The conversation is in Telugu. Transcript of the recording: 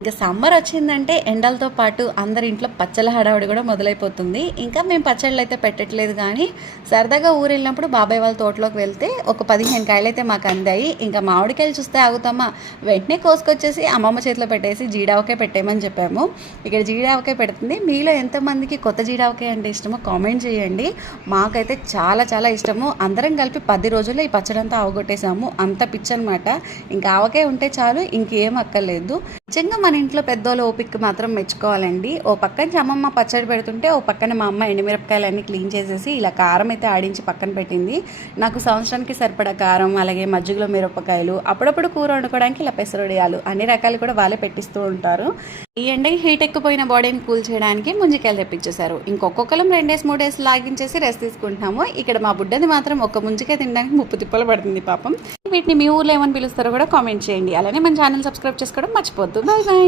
ఇంకా సమ్మర్ వచ్చిందంటే ఎండలతో పాటు అందరి ఇంట్లో పచ్చళ్ళ హడావుడి కూడా మొదలైపోతుంది. ఇంకా మేము పచ్చళ్ళు అయితే పెట్టట్లేదు కానీ సరదాగా ఊరు వెళ్ళినప్పుడు బాబాయ్ వాళ్ళ తోటలోకి వెళ్తే ఒక పదిహేను కాయలు అయితే మాకు అందాయి. ఇంకా మామిడికాయలు చూస్తే ఆగుతామా? వెంటనే కోసుకొచ్చేసి అమ్మమ్మ చేతిలో పెట్టేసి జీడావకాయ పెట్టేయమని చెప్పాము. ఇక్కడ జీడావకాయ పెడుతుంది. మీలో ఎంతమందికి కొత్త జీడావకాయ అంటే ఇష్టమో కామెంట్ చేయండి. మాకైతే చాలా చాలా ఇష్టము. అందరం కలిపి పది రోజుల్లో ఈ పచ్చడంతా అవగొట్టేసాము అంత పిచ్చి అనమాట ఇంకా ఆవకాయ ఉంటే చాలు ఇంకేం అక్కర్లేదు. నిజంగా మన ఇంట్లో పెద్దోళ్ళ ఓపిక మాత్రం మెచ్చుకోవాలండి. ఓ పక్కన అమ్మమ్మ పచ్చడి పెడుతుంటే ఓ పక్కన మా అమ్మ ఎండుమిరపకాయలన్నీ క్లీన్ చేసేసి ఇలా కారం అయితే ఆడించి పక్కన పెట్టింది. నాకు సంవత్సరానికి సరిపడా కారం అలాగే మజ్జిగలో మిరపకాయలు అప్పుడప్పుడు కూర వండుకోవడానికి ఇలా పెసరొడియాలు అన్ని రకాలు కూడా వాళ్ళే పెట్టిస్తూ ఉంటారు. ఈ ఎండకి హీట్ ఎక్కుపోయిన బాడీని కూల్ చేయడానికి ముంజికాయలు తెప్పించేశారు. ఇంకొకళ్ళం రెండేసి మూడేసి లాగించేసి రెస్ట్ తీసుకుంటున్నాము. ఇక్కడ మా బుడ్డది మాత్రం ఒక ముంజికాయ తినడానికి ముప్పు తిప్పలు పడుతుంది పాపం. వీటిని మీ ఊర్లో ఏమని పిలుస్తారో కూడా కామెంట్ చేయండి. అలానే మన ఛానల్ సబ్స్క్రైబ్ చేసుకోవడం మర్చిపోద్దు బాయ్ బాయ్